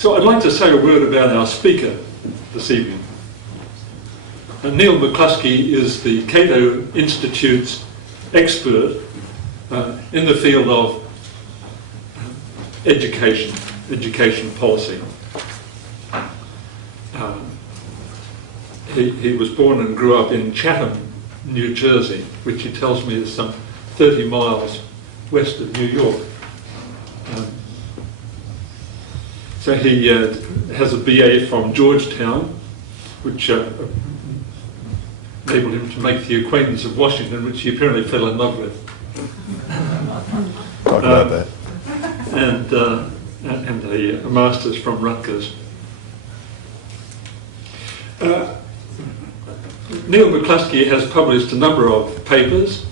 So I'd like to say a word about our speaker this evening. Neal McCluskey is the Cato Institute's expert in the field of education policy. He was born and grew up in Chatham, New Jersey, which he tells me is some 30 miles west of New York. So he has a BA from Georgetown, which enabled him to make the acquaintance of Washington, which he apparently fell in love with. Talk about that. And a master's from Rutgers. Neal McCluskey has published a number of papers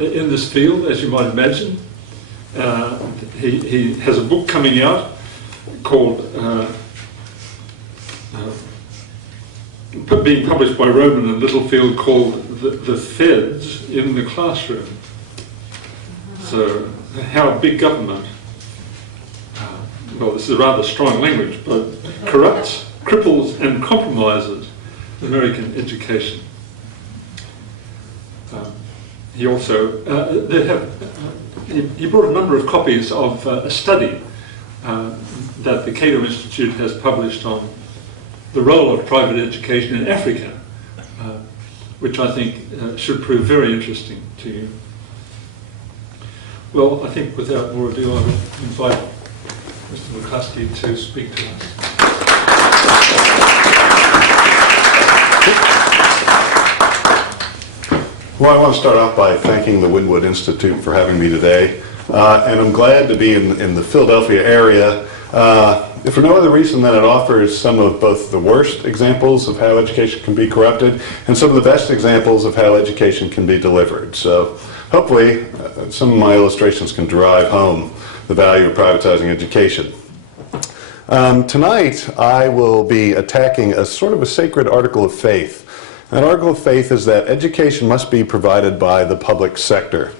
in this field, as you might imagine. He has a book coming out called, being published by Rowman and Littlefield, called The Feds in the Classroom. So, how big government, well, this is a rather strong language, but corrupts, cripples and compromises American education. He also, he brought a number of copies of a study that the Cato Institute has published on the role of private education in Africa, which I think should prove very interesting to you. Well, I think without more ado, I would invite Mr. McCluskey to speak to us. Well, I want to start off by thanking the Wynwood Institute for having me today. And I'm glad to be in the Philadelphia area, if for no other reason than it offers some of both the worst examples of how education can be corrupted and some of the best examples of how education can be delivered. So hopefully some of my illustrations can drive home the value of privatizing education. Tonight I will be attacking a sort of a sacred article of faith. That article of faith is that education must be provided by the public sector.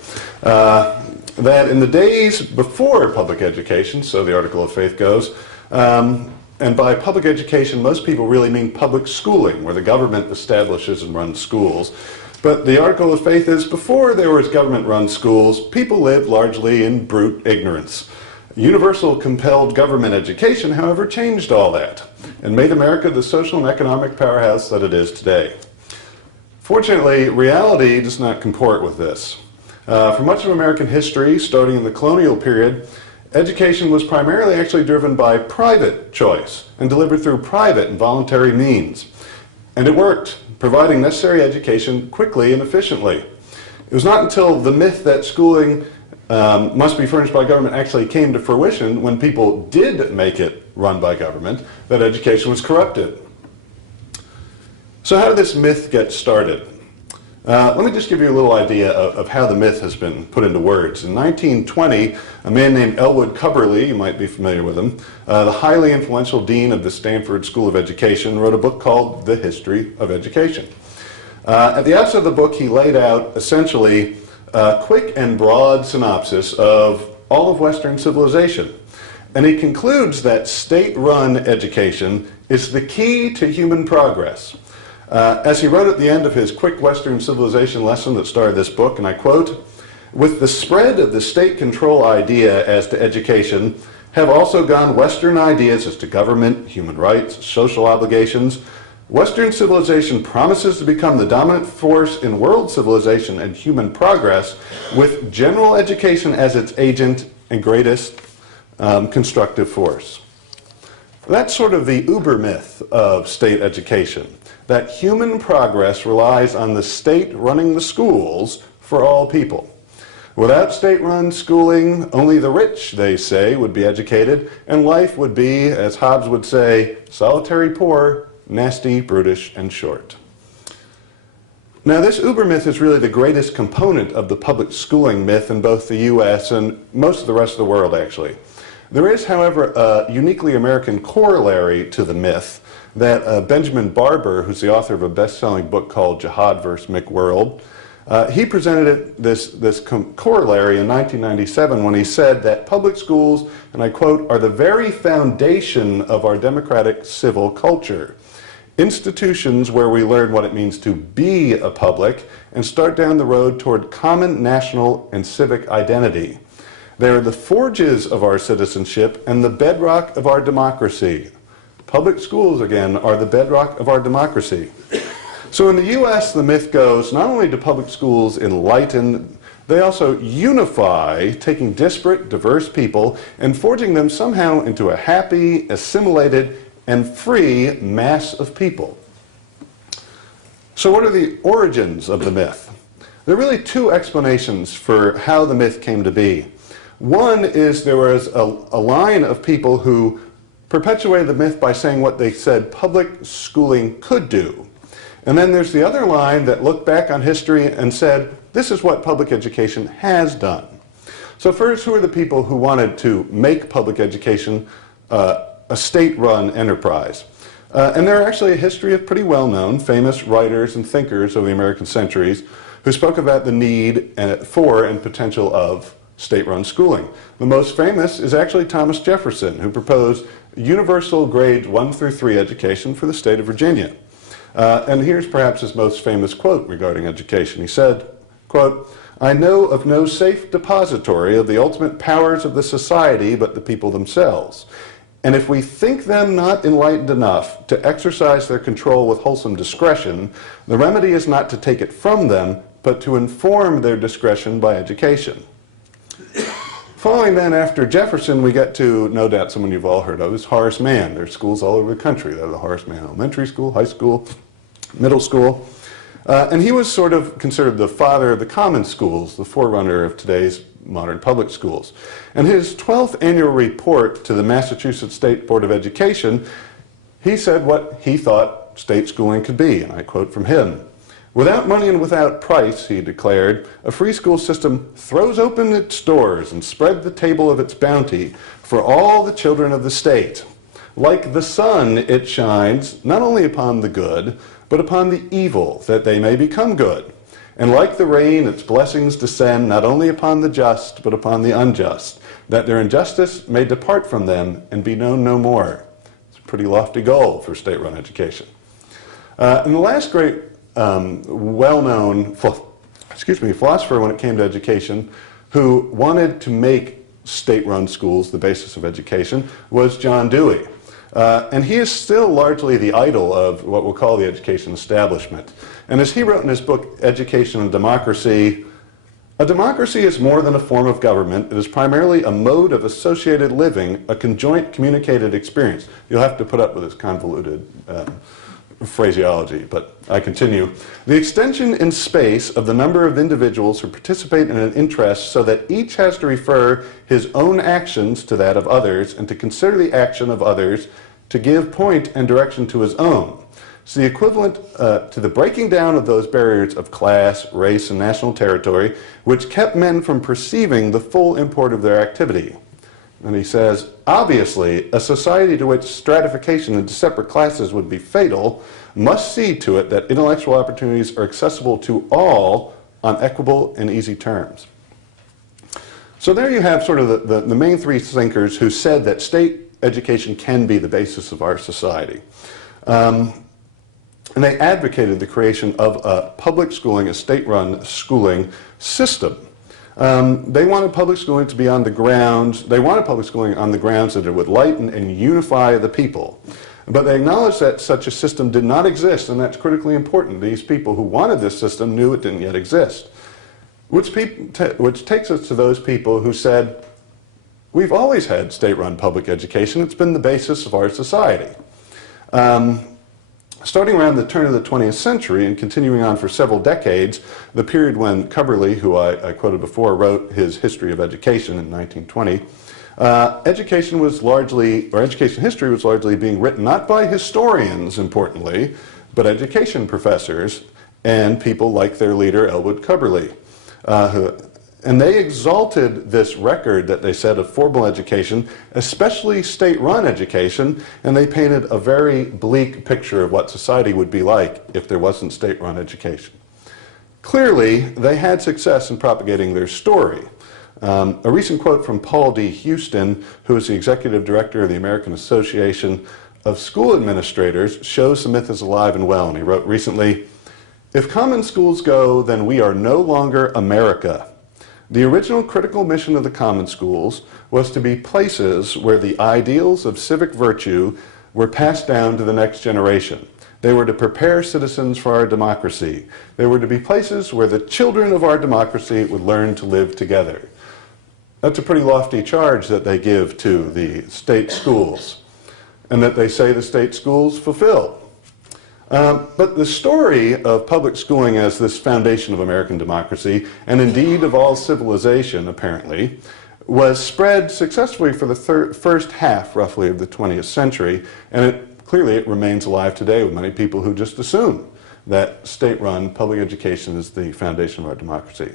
That in the days before public education, so the article of faith goes, and by public education most people really mean public schooling, where the government establishes and runs schools. But the article of faith is before there was government-run schools, people lived largely in brute ignorance. Universal compelled government education, however, changed all that and made America the social and economic powerhouse that it is today. Fortunately, reality does not comport with this. For much of American history, starting in the colonial period, education was primarily actually driven by private choice and delivered through private and voluntary means. And it worked, providing necessary education quickly and efficiently. It was not until the myth that schooling must be furnished by government actually came to fruition, when people did make it run by government, that education was corrupted. So how did this myth get started? Let me just give you a little idea of how the myth has been put into words. In 1920, a man named Elwood Cubberley, you might be familiar with him, the highly influential dean of the Stanford School of Education, wrote a book called The History of Education. At the outset of the book, he laid out essentially a quick and broad synopsis of all of Western civilization. And he concludes that state-run education is the key to human progress. As he wrote at the end of his quick Western civilization lesson that started this book, and I quote, "With the spread of the state control idea as to education have also gone Western ideas as to government, human rights, social obligations. Western civilization promises to become the dominant force in world civilization and human progress, with general education as its agent and greatest constructive force." That's sort of the uber myth of state education, that human progress relies on the state running the schools for all people. Without state-run schooling, only the rich, they say, would be educated, and life would be, as Hobbes would say, solitary poor, nasty, brutish, and short. Now, this uber myth is really the greatest component of the public schooling myth in both the US and most of the rest of the world, actually. There is, however, a uniquely American corollary to the myth that Benjamin Barber, who's the author of a best-selling book called Jihad vs. McWorld, He presented this corollary in 1997 when he said that public schools, and I quote, are the very foundation of our democratic civil culture. Institutions where we learn what it means to be a public and start down the road toward common national and civic identity. They are the forges of our citizenship and the bedrock of our democracy. Public schools, again, are the bedrock of our democracy. So in the U.S., the myth goes, not only do public schools enlighten, they also unify, taking disparate, diverse people and forging them somehow into a happy, assimilated, and free mass of people. So what are the origins of the myth? There are really two explanations for how the myth came to be. One is there was a line of people who perpetuated the myth by saying what they said public schooling could do. And then there's the other line that looked back on history and said, this is what public education has done. So first, who are the people who wanted to make public education a state-run enterprise? And there are actually a history of pretty well-known, famous writers and thinkers of the American centuries who spoke about the need for and potential of state-run schooling. The most famous is actually Thomas Jefferson, who proposed universal grades 1 through 3 education for the state of Virginia. And here's perhaps his most famous quote regarding education. He said, quote, "I know of no safe depository of the ultimate powers of the society but the people themselves. And if we think them not enlightened enough to exercise their control with wholesome discretion, the remedy is not to take it from them, but to inform their discretion by education." Following then after Jefferson, we get to, no doubt someone you've all heard of, is Horace Mann. There are schools all over the country. There's the Horace Mann Elementary School, high school, middle school. And he was sort of considered the father of the common schools, the forerunner of today's modern public schools. And his 12th annual report to the Massachusetts State Board of Education, he said what he thought state schooling could be, and I quote from him. "Without money and without price," he declared, "a free school system throws open its doors and spread the table of its bounty for all the children of the state. Like the sun, it shines not only upon the good, but upon the evil, that they may become good. And like the rain, its blessings descend not only upon the just, but upon the unjust, that their injustice may depart from them and be known no more." It's a pretty lofty goal for state-run education. And the last great well-known philosopher when it came to education who wanted to make state-run schools the basis of education was John Dewey. And he is still largely the idol of what we'll call the education establishment. And as he wrote in his book, Education and Democracy, a democracy is more than a form of government. It is primarily a mode of associated living, a conjoint communicated experience. You'll have to put up with this convoluted phraseology, but I continue. "The extension in space of the number of individuals who participate in an interest so that each has to refer his own actions to that of others and to consider the action of others to give point and direction to his own. It's the equivalent to the breaking down of those barriers of class, race, and national territory which kept men from perceiving the full import of their activity." And he says, "Obviously, a society to which stratification into separate classes would be fatal must see to it that intellectual opportunities are accessible to all on equable and easy terms." So there you have sort of the main three thinkers who said that state education can be the basis of our society. And they advocated the creation of a public schooling, a state-run schooling system. They wanted public schooling to be on the grounds, they wanted public schooling on the grounds that it would lighten and unify the people. But they acknowledged that such a system did not exist, and that's critically important. These people who wanted this system knew it didn't yet exist. Which takes us to those people who said, we've always had state-run public education. It's been the basis of our society. Starting around the turn of the 20th century and continuing on for several decades, the period when Cubberley, who I quoted before, wrote his History of Education in 1920, education history was largely being written not by historians, importantly, but education professors and people like their leader, Elwood Cubberley. And they exalted this record that they said of formal education, especially state-run education, and they painted a very bleak picture of what society would be like if there wasn't state-run education. Clearly, they had success in propagating their story. A recent quote from Paul D. Houston, who is the executive director of the American Association of School Administrators, shows the myth is alive and well. And he wrote recently, "If common schools go, then we are no longer America. The original critical mission of the common schools was to be places where the ideals of civic virtue were passed down to the next generation. They were to prepare citizens for our democracy. They were to be places where the children of our democracy would learn to live together." That's a pretty lofty charge that they give to the state schools, and that they say the state schools fulfill. But the story of public schooling as this foundation of American democracy, and indeed of all civilization, apparently, was spread successfully for the first half, roughly, of the 20th century, and clearly it remains alive today with many people who just assume that state-run public education is the foundation of our democracy.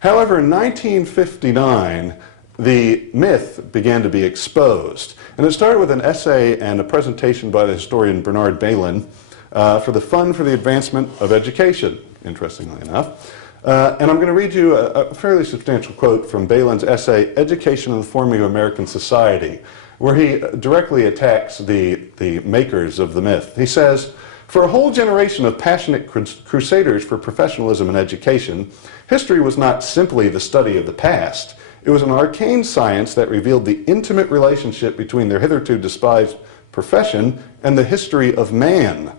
However, in 1959, the myth began to be exposed, and it started with an essay and a presentation by the historian Bernard Bailyn for the Fund for the Advancement of Education, interestingly enough. And I'm going to read you a fairly substantial quote from Bailyn's essay, Education and the Forming of American Society, where he directly attacks the makers of the myth. He says, "For a whole generation of passionate crusaders for professionalism and education, history was not simply the study of the past. It was an arcane science that revealed the intimate relationship between their hitherto despised profession and the history of man.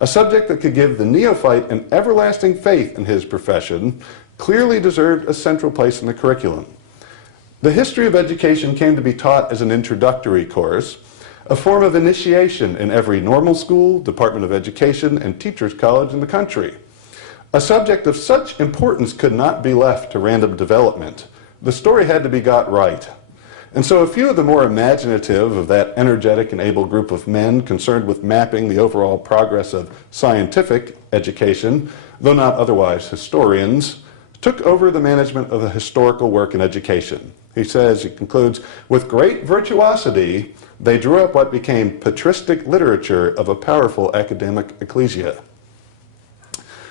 A subject that could give the neophyte an everlasting faith in his profession clearly deserved a central place in the curriculum. The history of education came to be taught as an introductory course, a form of initiation in every normal school, Department of Education, and teachers' college in the country. A subject of such importance could not be left to random development. The story had to be got right. And so a few of the more imaginative of that energetic and able group of men concerned with mapping the overall progress of scientific education, though not otherwise historians, took over the management of the historical work in education." He says, he concludes, "With great virtuosity, they drew up what became patristic literature of a powerful academic ecclesia."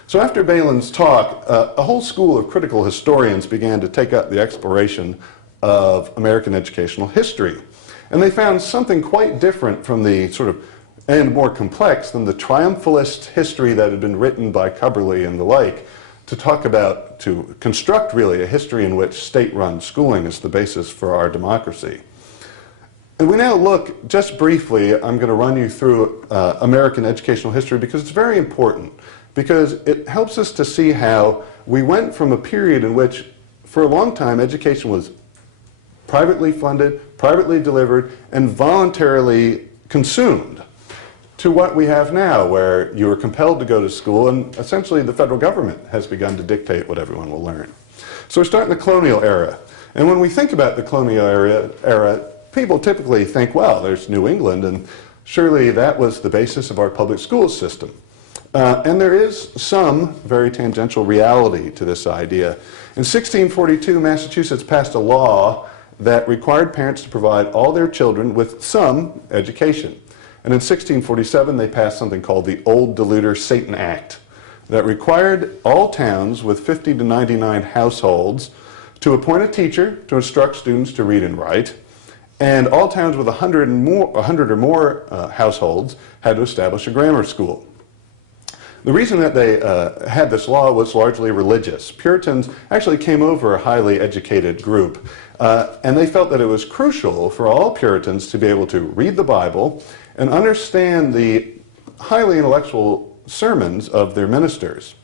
So after Bailyn's talk, a whole school of critical historians began to take up the exploration of American educational history. And they found something quite different from the and more complex than the triumphalist history that had been written by Cubberley and the like, to construct really a history in which state-run schooling is the basis for our democracy. And we now look, just briefly, I'm going to run you through American educational history because it's very important, because it helps us to see how we went from a period in which, for a long time, education was privately funded, privately delivered, and voluntarily consumed, to what we have now, where you are compelled to go to school, and essentially the federal government has begun to dictate what everyone will learn. So we're starting the colonial era. And when we think about the colonial era, people typically think, well, there's New England, and surely that was the basis of our public school system. And there is some very tangential reality to this idea. In 1642, Massachusetts passed a law that required parents to provide all their children with some education. And in 1647, they passed something called the Old Deluder Satan Act that required all towns with 50 to 99 households to appoint a teacher to instruct students to read and write, and all towns with 100 or more households had to establish a grammar school. The reason that they had this law was largely religious. Puritans actually came over a highly educated group, and they felt that it was crucial for all Puritans to be able to read the Bible and understand the highly intellectual sermons of their ministers.